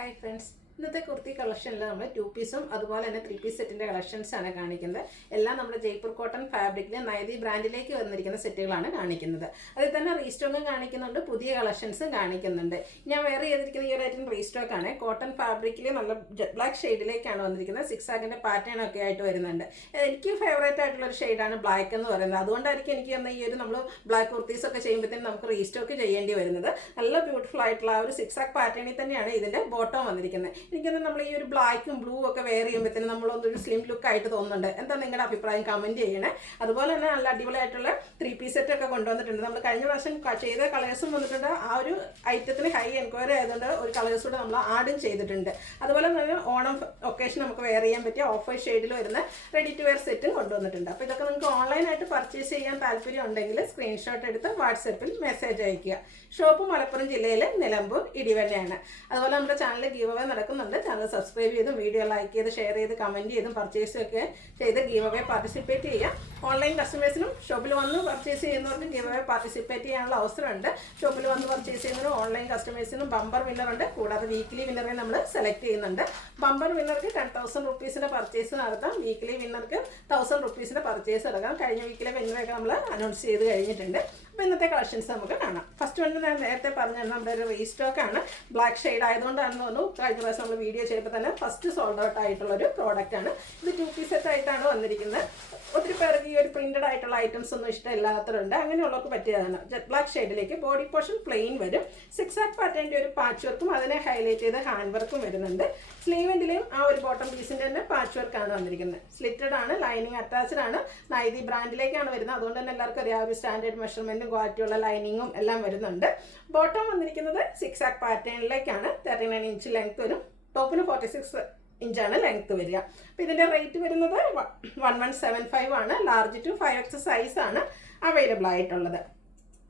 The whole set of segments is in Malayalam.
Hi friends. ഇന്നത്തെ കുർത്തി കളക്ഷനിൽ നമ്മൾ 2 പീസും അതുപോലെ തന്നെ 3 പീസ് സെറ്റിന്റെ കളക്ഷൻസ് ആണ് കാണിക്കുന്നത്. എല്ലാം നമ്മുടെ ജയ്പൂർ കോട്ടൺ ഫാബ്രിക്കിലെ നൈതി ബ്രാൻഡിലേക്ക് വന്നിരിക്കുന്ന സെറ്റുകളാണ് കാണിക്കുന്നത്. അതിൽ തന്നെ റീസ്റ്റോക്കും കാണിക്കുന്നുണ്ട്, പുതിയ കളക്ഷൻസും കാണിക്കുന്നുണ്ട്. ഞാൻ വേറെ ചെയ്തിരിക്കുന്ന ഈ ഒരു ഐറ്റം റീസ്റ്റോക്ക് ആണ്. കോട്ടൺ ഫാബ്രിക്കിൽ നല്ല ജെറ്റ് ബ്ലാക്ക് ഷെയ്ഡിലേക്കാണ് വന്നിരിക്കുന്നത്. സിക്സ് ആഗിന്റെ പാറ്റേൺ ഒക്കെ ആയിട്ട് വരുന്നുണ്ട്. എനിക്ക് ഫേവറേറ്റ് ആയിട്ടുള്ള ഒരു ഷെയ്ഡാണ് ബ്ലാക്ക് എന്ന് പറയുന്നത്. അതുകൊണ്ടായിരിക്കും എനിക്ക് ഈ ഒരു നമ്മൾ ബ്ലാക്ക് കുർത്തീസ് ഒക്കെ ചെയ്യുമ്പോഴത്തേനും നമുക്ക് റീസ്റ്റോക്ക് ചെയ്യേണ്ടി വരുന്നത്. നല്ല ബ്യൂട്ടിഫുൾ ആയിട്ടുള്ള ആ ഒരു സിക്സ് ആഗ് പാറ്റേണിൽ തന്നെയാണ് ഇതിന്റെ ബോട്ടം വന്നിരിക്കുന്നത്. എനിക്കത് നമ്മൾ ഈ ഒരു ബ്ലാക്കും ബ്ലൂ ഒക്കെ വെയർ ചെയ്യുമ്പോഴത്തേനും നമ്മളൊന്നൊരു സ്ലിം ലുക്ക് ആയിട്ട് തോന്നുന്നുണ്ട്. എന്താ നിങ്ങളുടെ അഭിപ്രായം കമന്റ് ചെയ്യണേ. അതുപോലെ തന്നെ നല്ല അടിപൊളിയായിട്ടുള്ള 3 പീസ് സെറ്റ് ഒക്കെ കൊണ്ടുവന്നിട്ടുണ്ട്. നമ്മൾ കഴിഞ്ഞ പ്രാവശ്യം ചെയ്ത കളേഴ്സും വന്നിട്ടുണ്ട്. ആ ഒരു ഐറ്റത്തിന് ഹൈ എൻക്വയറി ആയതുകൊണ്ട് ഒരു കളേഴ്സ് കൂടെ നമ്മൾ ആഡും ചെയ്തിട്ടുണ്ട്. അതുപോലെ തന്നെ ഓണം ഒക്കേഷൻ നമുക്ക് വെയർ ചെയ്യാൻ പറ്റിയ ഓഫ് വൈറ്റ് ഷെയ്ഡിൽ വരുന്ന റെഡി ടു വെയർ സെറ്റും കൊണ്ടുവന്നിട്ടുണ്ട്. അപ്പോൾ ഇതൊക്കെ നിങ്ങൾക്ക് ഓൺലൈനായിട്ട് പർച്ചേസ് ചെയ്യാൻ താല്പര്യം ഉണ്ടെങ്കിൽ സ്ക്രീൻഷോട്ട് എടുത്ത് വാട്സപ്പിൽ മെസ്സേജ് അയയ്ക്കുക. ഷോപ്പ് മലപ്പുറം ജില്ലയിലെ നിലമ്പൂർ ഇടിവണ്ണയാണ്. അതുപോലെ നമ്മുടെ ചാനൽ ഗീവ് അവേ നടക്കുന്നുണ്ട്. ചാനൽ സബ്സ്ക്രൈബ് ചെയ്തും വീഡിയോ ലൈക്ക് ചെയ്ത് ഷെയർ ചെയ്ത് കമൻറ്റ് ചെയ്തും പർച്ചേസൊക്കെ ചെയ്ത് ഗീവ് അവേ പാർട്ടിസിപ്പേറ്റ് ചെയ്യുക. ഓൺലൈൻ കസ്റ്റമേഴ്സിനും ഷോപ്പിൽ വന്ന് പർച്ചേസ് ചെയ്യുന്നവർക്ക് ഗീവ് അവേ പാർട്ടിസിപ്പേറ്റ് ചെയ്യാനുള്ള അവസരമുണ്ട്. ഷോപ്പിൽ വന്ന് പർച്ചേസ് ചെയ്യുന്നതിനും ഓൺലൈൻ കസ്റ്റമേഴ്സിനും ബമ്പർ വിന്നറുണ്ട്. കൂടാതെ വീക്കിലി വിന്നറെ നമ്മൾ സെലക്ട് ചെയ്യുന്നുണ്ട്. ബമ്പർ വിന്നർക്ക് 10,000 റുപ്പീസിൻ്റെ പർച്ചേസ് നടത്താം. വീക്കിലി വിന്നർക്ക് 1,000 റുപ്പീസിൻ്റെ പർച്ചേസ് എടുക്കാം. കഴിഞ്ഞ വീക്കിലെ വിന്നറൊക്കെ നമ്മൾ അനൗൺസ് ചെയ്ത് കഴിഞ്ഞിട്ടുണ്ട്. അപ്പോൾ ഇന്നത്തെ കളക്ഷൻസ് നമുക്ക് കാണാം. ഫസ്റ്റ് വൺ ഞാൻ നേരത്തെ പറഞ്ഞാൽ നമ്മുടെ ഒരു റീസ്റ്റോക്ക് ആണ്. ബ്ലാക്ക് ഷെയ്ഡ് ആയതുകൊണ്ടാണെന്ന് തോന്നുന്നു കഴിഞ്ഞ പ്രാവശ്യം നമ്മൾ വീഡിയോ ചെയ്തപ്പോൾ തന്നെ ഫസ്റ്റ് സോൾഡ് ഔട്ട് ആയിട്ടുള്ളൊരു പ്രോഡക്റ്റ് ആണ്. ഇത് 2 പീസ് സെറ്റ് ആയിട്ടാണ് വന്നിരിക്കുന്നത്. ഒത്തിരി പേർക്ക് ഈ ഒരു പ്രിന്റഡ് ആയിട്ടുള്ള ഐറ്റംസ് ഒന്നും ഇഷ്ടമില്ലാത്തവരുണ്ട്. അങ്ങനെയുള്ളവർക്ക് പറ്റിയതാണ്. ജെറ്റ് ബ്ലാക്ക് ഷെയ്ഡിലേക്ക് ബോഡി പോർഷൻ പ്ലെയിൻ വരും. സിക്സ് ആഗ് പാറ്റേണിൻ്റെ ഒരു പാച്ച് വർക്കും അതിനെ ഹൈലൈറ്റ് ചെയ്ത് ഹാൻഡ് വർക്കും വരുന്നുണ്ട്. സ്ലീവിൻ്റെയും ആ ഒരു ബോട്ടം പീസിൻ്റെ തന്നെ പാച്ച് വർക്കാണ് വന്നിരിക്കുന്നത്. സ്ലിറ്റഡ് ആണ്, ലൈനിങ് അറ്റാച്ച്ഡ് ആണ്. നൈതി ബ്രാൻഡിലേക്കാണ് വരുന്നത്. അതുകൊണ്ട് തന്നെ എല്ലാവർക്കും അറിയാം ഒരു സ്റ്റാൻഡേർഡ് മെഷർമെൻറ്റും ക്വാളിറ്റിയുള്ള ലൈനിങ്ങും എല്ലാം വരുന്നുണ്ട്. ബോട്ടം വന്നിരിക്കുന്നത് സിക്സ് ആഗ് പാറ്റേണിലേക്കാണ്. 39 ഇഞ്ച് ലെങ്ത് വരും. ടോപ്പിന് 46 ഇഞ്ചാണ് ലെങ്ത് വരിക. അപ്പോൾ ഇതിൻ്റെ റേറ്റ് വരുന്നത് 1175 ആണ്. ലാർജ് ടു 5X സൈസാണ് അവൈലബിൾ ആയിട്ടുള്ളത്.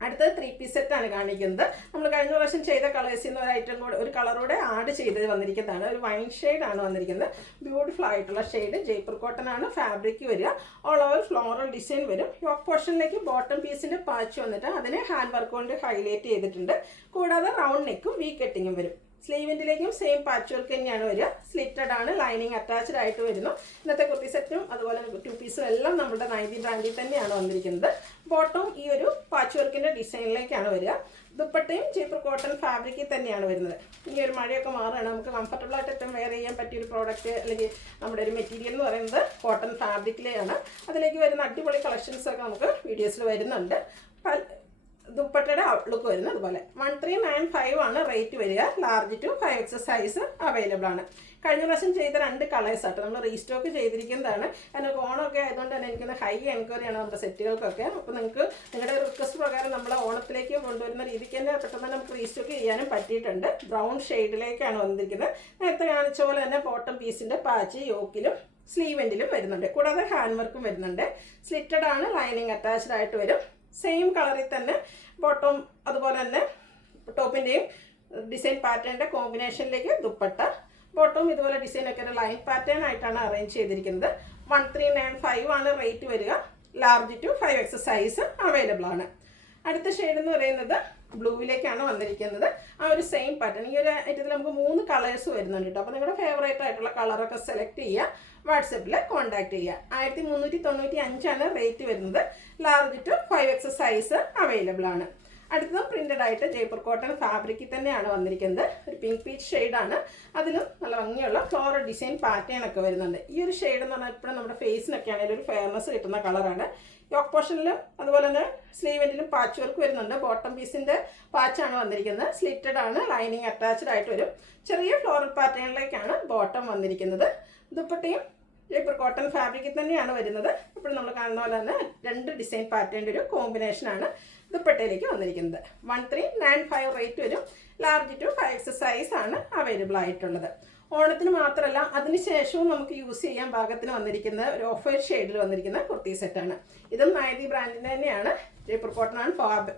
അടുത്തത് 3 പീസ് സെറ്റാണ് കാണിക്കുന്നത്. നമ്മൾ കഴിഞ്ഞ പ്രാവശ്യം ചെയ്ത കളേഴ്സിൽ നിന്ന് ഒരു ഐറ്റം കൂടെ ഒരു കളറൂടെ ആഡ് ചെയ്ത് വന്നിരിക്കുന്നതാണ്. ഒരു വൈൻ ഷെയ്ഡാണ് വന്നിരിക്കുന്നത്. ബ്യൂട്ടിഫുൾ ആയിട്ടുള്ള ഷെയ്ഡ്. ജയ്പൂർ കോട്ടൺ ആണ് ഫാബ്രിക് വരിക. ഓൾ ഓവർ ഫ്ലോറൽ ഡിസൈൻ വരും. യോക്ക് പോർഷനിലേക്ക് ബോട്ടം പീസിൻ്റെ പാച്ച് വന്നിട്ട് അതിനെ ഹാൻഡ് വർക്ക് കൊണ്ട് ഹൈലൈറ്റ് ചെയ്തിട്ടുണ്ട്. കൂടാതെ റൗണ്ട് നെക്കും വി കട്ടിങ്ങും വരും. സ്ലീവിൻ്റെലേക്കും സെയിം പാച്ച് വർക്ക് തന്നെയാണ് വരിക. സ്ലിറ്റഡ് ആണ്, ലൈനിങ് അറ്റാച്ച്ഡ് ആയിട്ട് വരുന്നു. ഇന്നത്തെ കുർത്തി സെറ്റും അതുപോലെ 2 പീസും എല്ലാം നമ്മുടെ നൈതി ബ്രാൻഡിൽ തന്നെയാണ് വന്നിരിക്കുന്നത്. ബോട്ടം ഈ ഒരു പാച്ച് വർക്കിൻ്റെ ഡിസൈനിലേക്കാണ് വരിക. ദുപ്പട്ടയും ജയ്പൂർ കോട്ടൺ ഫാബ്രിക്കിൽ തന്നെയാണ് വരുന്നത്. ഈ ഒരു മഴയൊക്കെ മാറുകയാണ്. നമുക്ക് കംഫർട്ടബിൾ ആയിട്ട് ഏറ്റവും വെയർ ചെയ്യാൻ പറ്റിയൊരു പ്രോഡക്റ്റ് അല്ലെങ്കിൽ നമ്മുടെ ഒരു മെറ്റീരിയൽ എന്ന് പറയുന്നത് കോട്ടൺ ഫാബ്രിക്കിലെയാണ്. അതിലേക്ക് വരുന്ന അടിപൊളി കളക്ഷൻസൊക്കെ നമുക്ക് വീഡിയോസിൽ വരുന്നുണ്ട്. ദുപ്പട്ടയുടെ ഔട്ട്ലുക്ക് വരുന്നത് അതുപോലെ 1395 ആണ് റേറ്റ് വരിക. Large to 5X size available ആണ്. കഴിഞ്ഞ പ്രാവശ്യം ചെയ്ത 2 കളേഴ്സ് ആട്ടോ നമ്മൾ റീസ്റ്റോക്ക് ചെയ്തിരിക്കുന്നതാണ്. കാരണം ഓണമൊക്കെ ആയതുകൊണ്ട് തന്നെ എനിക്കൊന്ന് ഹൈ എൻക്വയറിയാണ് നമ്മുടെ സെറ്റുകൾക്കൊക്കെ. അപ്പോൾ നിങ്ങൾക്ക് നിങ്ങളുടെ റിക്വസ്റ്റ് പ്രകാരം നമ്മൾ ഓണത്തിലേക്ക് കൊണ്ടുവരുന്ന രീതിക്ക് തന്നെ പെട്ടെന്ന് നമുക്ക് റീസ്റ്റോക്ക് ചെയ്യാനും പറ്റിയിട്ടുണ്ട്. ബ്രൗൺ ഷെയ്ഡിലേക്കാണ് വന്നിരിക്കുന്നത്. നേരത്തെ കാണിച്ച പോലെ തന്നെ ബോട്ടം പീസിൻ്റെ പാച്ച് യോക്കിലും സ്ലീവെൻറ്റിലും വരുന്നുണ്ട്. കൂടാതെ ഹാൻഡ് വർക്കും വരുന്നുണ്ട്. സ്ലിറ്റഡ് ആണ്, ലൈനിങ് അറ്റാച്ച്ഡ് ആയിട്ട് വരും. സെയിം കളറിൽ തന്നെ ബോട്ടം അതുപോലെ തന്നെ ടോപ്പിൻ്റെയും ഡിസൈൻ പാറ്റേണിൻ്റെ കോമ്പിനേഷനിലേക്ക് ദുപ്പട്ട. ബോട്ടവും ഇതുപോലെ ഡിസൈനൊക്കെ ഒരു ലൈൻ പാറ്റേൺ ആയിട്ടാണ് അറേഞ്ച് ചെയ്തിരിക്കുന്നത്. 1395 ആണ് റേറ്റ് വരിക. Large to 5X size available ആണ്. അടുത്ത ഷെയ്ഡ് എന്ന് പറയുന്നത് ബ്ലൂവിലേക്കാണ് വന്നിരിക്കുന്നത്. ആ ഒരു സെയിം പാറ്റേൺ. ഈ ഒരു ഐറ്റത്തിൽ നമുക്ക് 3 കളേഴ്സ് വരുന്നുണ്ട് കേട്ടോ. അപ്പോൾ നിങ്ങളുടെ ഫേവറേറ്റ് ആയിട്ടുള്ള കളറൊക്കെ സെലക്ട് ചെയ്യുക. വാട്സപ്പിൽ കോൺടാക്ട് ചെയ്യുക. 1395 ആണ് റേറ്റ് വരുന്നത്. Large to 5X size available ആണ്. അടുത്തതും പ്രിന്റഡ് ആയിട്ട് ജയ്പൂർ കോട്ടൺ ഫാബ്രിക്കിൽ തന്നെയാണ് വന്നിരിക്കുന്നത്. ഒരു പിങ്ക് പീച്ച് ഷെയ്ഡാണ്. അതിലും നല്ല ഭംഗിയുള്ള ഫ്ലോറൽ ഡിസൈൻ പാറ്റേൺ ഒക്കെ വരുന്നുണ്ട്. ഈ ഒരു ഷെയ്ഡ് എന്ന് പറഞ്ഞാൽ എപ്പോഴും നമ്മുടെ ഫേസിനൊക്കെ ആണെങ്കിലും ഒരു ഫേമസ് കിട്ടുന്ന കളറാണ്. യോക്ക് പോർഷനിലും അതുപോലെ തന്നെ സ്ലീവെൻറ്റിലും പാച്ച് വർക്ക് വരുന്നുണ്ട്. ബോട്ടം പീസിൻ്റെ പാച്ചാണ് വന്നിരിക്കുന്നത്. സ്ലിറ്റഡ് ആണ്, ലൈനിങ് അറ്റാച്ച്ഡ് ആയിട്ട് വരും. ചെറിയ ഫ്ലോറൽ പാറ്റേണിലേക്കാണ് ബോട്ടം വന്നിരിക്കുന്നത്. ദുപ്പട്ടയും ജയ്പൂർ കോട്ടൺ ഫാബ്രിക്കിൽ തന്നെയാണ് വരുന്നത്. ഇപ്പോൾ നമ്മൾ കാണുന്ന പോലെ തന്നെ 2 ഡിസൈൻ പാറ്റേണിൻ്റെ ഒരു കോമ്പിനേഷനാണ് ദുപ്പട്ടയിലേക്ക് വന്നിരിക്കുന്നത്. 1395 റേറ്റ് വരും. ലാർജ് ടു 5X സൈസാണ് അവൈലബിൾ ആയിട്ടുള്ളത്. ഓണത്തിന് മാത്രമല്ല അതിനുശേഷവും നമുക്ക് യൂസ് ചെയ്യാൻ പാകത്തിന് വന്നിരിക്കുന്ന ഒരു ഓഫ് വൈറ്റ് ഷെയ്ഡിൽ വന്നിരിക്കുന്ന കുർത്തി സെറ്റാണ്. ഇതും നൈതി ബ്രാൻഡിൻ്റെ തന്നെയാണ്. ജയ്പൂർ കോട്ടൺ ആണ്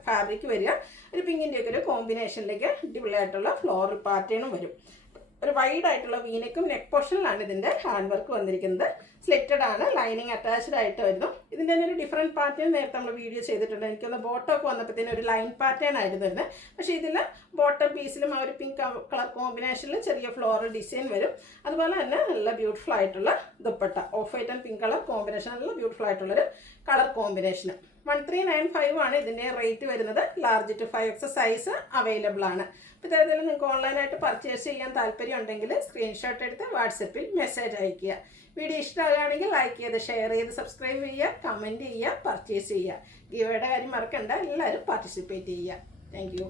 ഫാബ്രിക് വരിക. ഒരു പിങ്കിൻ്റെയൊക്കെ ഒരു കോമ്പിനേഷനിലേക്ക് അടിപൊളിയായിട്ടുള്ള ഫ്ലോറൽ പാറ്റേണും വരും. ഒരു വൈഡ് ആയിട്ടുള്ള വീനക്കും നെക്ക് പോർഷനിലാണ് ഇതിൻ്റെ ഹാൻഡ് വർക്ക് വന്നിരിക്കുന്നത്. സ്ലിറ്റഡ് ആണ്, ലൈനിങ് അറ്റാച്ച്ഡ് ആയിട്ട് വരുന്നു. ഇതിൻ്റെ തന്നെ ഒരു ഡിഫറെൻറ്റ് പാറ്റേൺ നേരത്തെ നമ്മൾ വീഡിയോ ചെയ്തിട്ടുണ്ട്. എനിക്കൊന്ന് ബോട്ടം ഒക്കെ വന്നപ്പോഴത്തേനും ഒരു ലൈൻ പാറ്റേൺ ആയിരുന്നു വരുന്നത്. പക്ഷേ ഇതിൽ ബോട്ടം പീസിലും ആ ഒരു പിങ്ക് കളർ കോമ്പിനേഷനിൽ ചെറിയ ഫ്ലോറൽ ഡിസൈൻ വരും. അതുപോലെ തന്നെ നല്ല ബ്യൂട്ടിഫുൾ ആയിട്ടുള്ള dupatta, off white and pink colour കോമ്പിനേഷനിലുള്ള ബ്യൂട്ടിഫുൾ ആയിട്ടുള്ളൊരു കളർ കോമ്പിനേഷൻ. 1395 ആണ് ഇതിൻ്റെ റേറ്റ് വരുന്നത്. Large to 5X size available ആണ്. അപ്പോൾ ഇതേതെങ്കിലും നിങ്ങൾക്ക് ഓൺലൈനായിട്ട് പർച്ചേസ് ചെയ്യാൻ താല്പര്യം ഉണ്ടെങ്കിൽ സ്ക്രീൻഷോട്ട് എടുത്ത് വാട്സപ്പിൽ മെസ്സേജ് അയയ്ക്കുക. വീഡിയോ ഇഷ്ടമാകുകയാണെങ്കിൽ ലൈക്ക് ചെയ്ത് ഷെയർ ചെയ്ത് സബ്സ്ക്രൈബ് ചെയ്യുക, കമൻറ്റ് ചെയ്യുക, പർച്ചേസ് ചെയ്യുക. ഗിവയുടെ കാര്യം മറക്കണ്ട, എല്ലാവരും പാർട്ടിസിപ്പേറ്റ് ചെയ്യുക. Thank you.